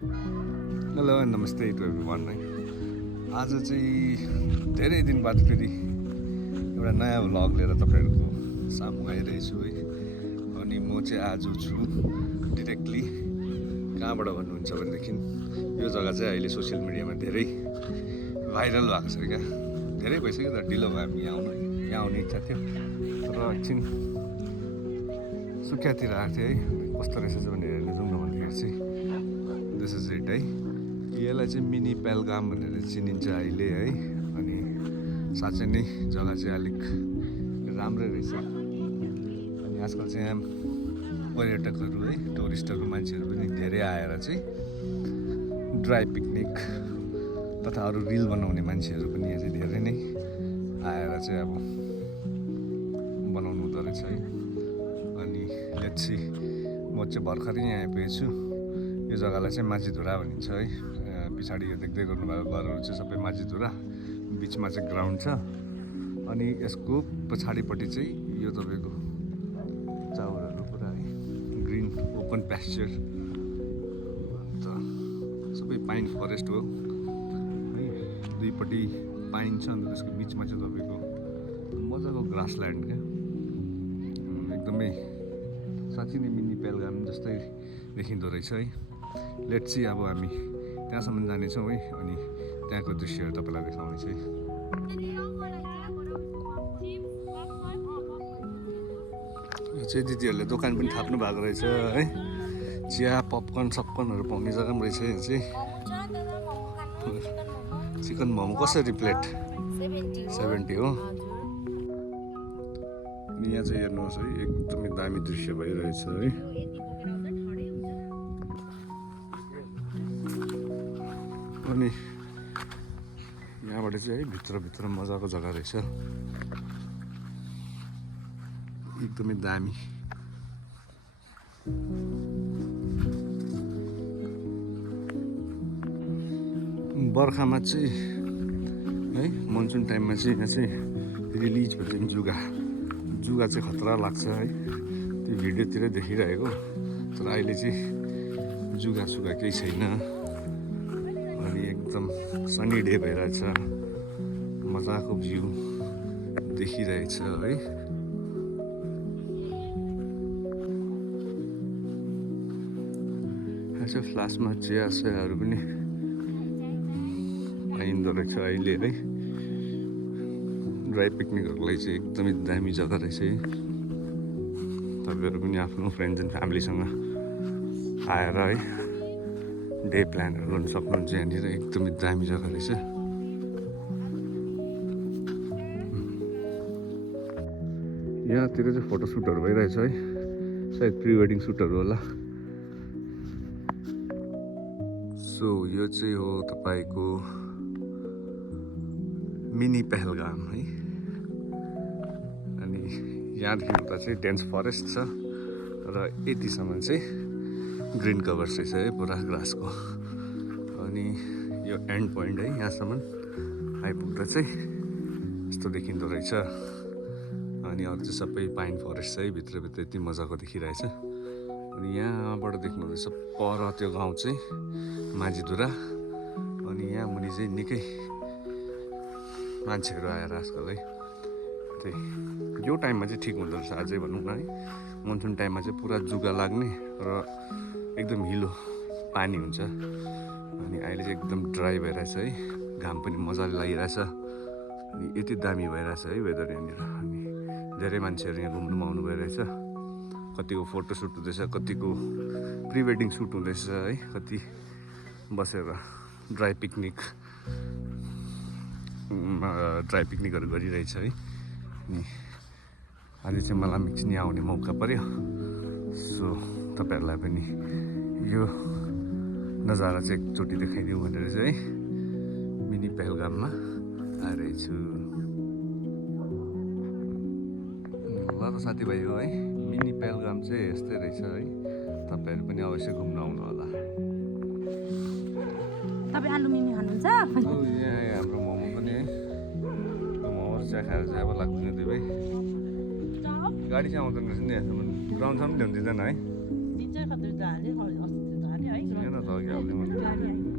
Hello and नमस्ते to everyone है। आज चाहिँ धेरै दिन बाद फेरि एउटा नयाँ भ्लग लिएर तपाईँहरूको सामु आइरहेछु है। अनि म चाहिँ आज छु डिरेक्टली कहाँबाट भन्नुहुन्छ भनेदेखि यो जग्गा चाहिँ अहिले सोसियल मिडियामा धेरै भाइरल भएको छ क्या। धेरै भइसक्यो त ढिलो भयो हामी यहाँ आउने इच्छा थियो तर एकछिन सुकियातिर आएको थियो है। कस्तो रहेछ चाहिँ भनेर हेर्नु जाउँ न भन्दाखेरि चाहिँ दिस इज इट है। यसलाई चाहिँ मिनी पेलगाम भनेर चिनिन्छ अहिले है। अनि साँच्चै नै जग्गा चाहिँ अलिक राम्रै रहेछ। अनि आजकल चाहिँ यहाँ पर्यटकहरू है टुरिस्टहरू मान्छेहरू पनि धेरै आएर चाहिँ ड्राई पिकनिक तथा अरू रिल बनाउने मान्छेहरू पनि यहाँ चाहिँ धेरै नै आएर चाहिँ अब बनाउनु हुँदो रहेछ है। अनि लेट्स सी म चाहिँ भर्खरै यहाँ आइपुगेछु। यो जग्गालाई चाहिँ माझीधुरा भनिन्छ है। पछाडि यो देख्दै गर्नुभएको घरहरू चाहिँ सबै माझीधुरा, बिचमा चाहिँ ग्राउन्ड छ। अनि यसको पछाडिपट्टि चाहिँ यो तपाईँको चाउरहरू पुरा है ग्रिन ओपन प्यास्चर अन्त सबै पाइन फरेस्ट हो है। दुईपट्टि पाइन छ अन्त त्यसको बिचमा चाहिँ तपाईँको मजाको ग्रासल्यान्ड क्या। एकदमै साँच्चै नै मिनी पेलगाम जस्तै देखिँदो रहेछ है। लेट्स सी अब हामी त्यहाँसम्म जानेछौँ है। अनि त्यहाँको दृश्यहरू तपाईँलाई देखाउनेछ है। यो चाहिँ दिदीहरूले दोकान पनि थाप्नु भएको रहेछ है। चिया पपकर्न सपकर्नहरू पाउने जग्गा पनि रहेछ। यो चाहिँ चिकन मोमो कसरी प्लेट? 70 हो। अनि यहाँ चाहिँ हेर्नुहोस् है एकदमै दामी दृश्य भइरहेछ है। अनि यहाँबाट चाहिँ है भित्र मजाको जग्गा रहेछ एकदमै दामी। बर्खामा चाहिँ है मनसुन टाइममा चाहिँ यहाँ चाहिँ रिलिज भन्छ जुगा चाहिँ खतरा लाग्छ है। त्यो भिडियोतिर देखिरहेको तर अहिले चाहिँ जुगा सुगा केही छैन। अनि एकदम सनी डे भइरहेछ, मजाको भ्यू देखिरहेछ है। यहाँ फ्लासमा चियाहरू पनि पाइँदो रहेछ अहिले है। ड्राई पिकनिकहरूलाई चाहिँ एकदमै दामी जग्गा रहेछ है। तपाईँहरू पनि आफ्नो फ्रेन्ड्स एन्ड फ्यामिलीसँग आएर है डे प्लानहरू गर्नु सक्नुहुन्छ। यहाँनिर एकदमै दामी जग्गा रहेछ। यहाँतिर चाहिँ फोटोसुटहरू भइरहेछ है। सायद प्रि वेडिङ सुटहरू होला। सो यो चाहिँ हो तपाईँको मिनी पेहलगाम है। अनि यहाँदेखि उता चाहिँ डेन्स फरेस्ट छ र यतिसम्म चाहिँ ग्रिन कभर्स रहेछ है पुरा ग्रासको। अनि यो एन्ड पोइन्ट है यहाँसम्म आइपुग्दा चाहिँ यस्तो देखिँदो रहेछ। अनि अरू चाहिँ सबै पाइन फरेस्ट है भित्रभित्र यति मजाको देखिरहेछ। अनि यहाँबाट देख्नुहुँदैछ पर त्यो गाउँ चाहिँ माझीधुरा। अनि यहाँ मुनि चाहिँ निकै मान्छेहरू आएर आजकल है त्यही यो टाइममा चाहिँ ठिक हुँदो रहेछ अझै भनौँ न है। मनसुन टाइममा चाहिँ पुरा जुगा लाग्ने र एकदम हिलो पानी हुन्छ। अनि अहिले चाहिँ एकदम ड्राई भइरहेछ है। घाम पनि मजाले लागिरहेछ। अनि यति दामी भइरहेछ है वेदर यहाँनिर। अनि धेरै मान्छेहरू यहाँ घुम्नु आउनु भइरहेछ। कतिको फोटोसुट हुँदैछ, कतिको प्रि वेडिङ सुट हुँदैछ है। कति बसेर ड्राई पिकनिकहरू गरिरहेछ है। अनि अहिले चाहिँ मलाई एकछिन यहाँ आउने मौका पर्यो। सो तपाईँहरूलाई पनि यो नजारा चाहिँ एकचोटि देखाइदिउँ भनेर चाहिँ है मिनी पेहलगाममा आइरहेछु। ल त साथीभाइ हो है मिनी पेहलगाम चाहिँ यस्तै रहेछ है। तपाईँहरू पनि अवश्य घुम्न आउनु होला। तपाईँ आलु मिमी खानुहुन्छ? यहाँ हाम्रो मोमो पनि है। मोमो चिया खाएर चाहिँ अब लाग्दैन त्यो भाइ। गाडी चाहिँ आउँदैन रहेछ नि यहाँसम्म, ग्राउन्डसम्म ल्याउनु दिँदैन है। दिन्छ कति त हाल्यो अस्ति त हाल्यो है। हेर्न त लगिहाल्ने मैले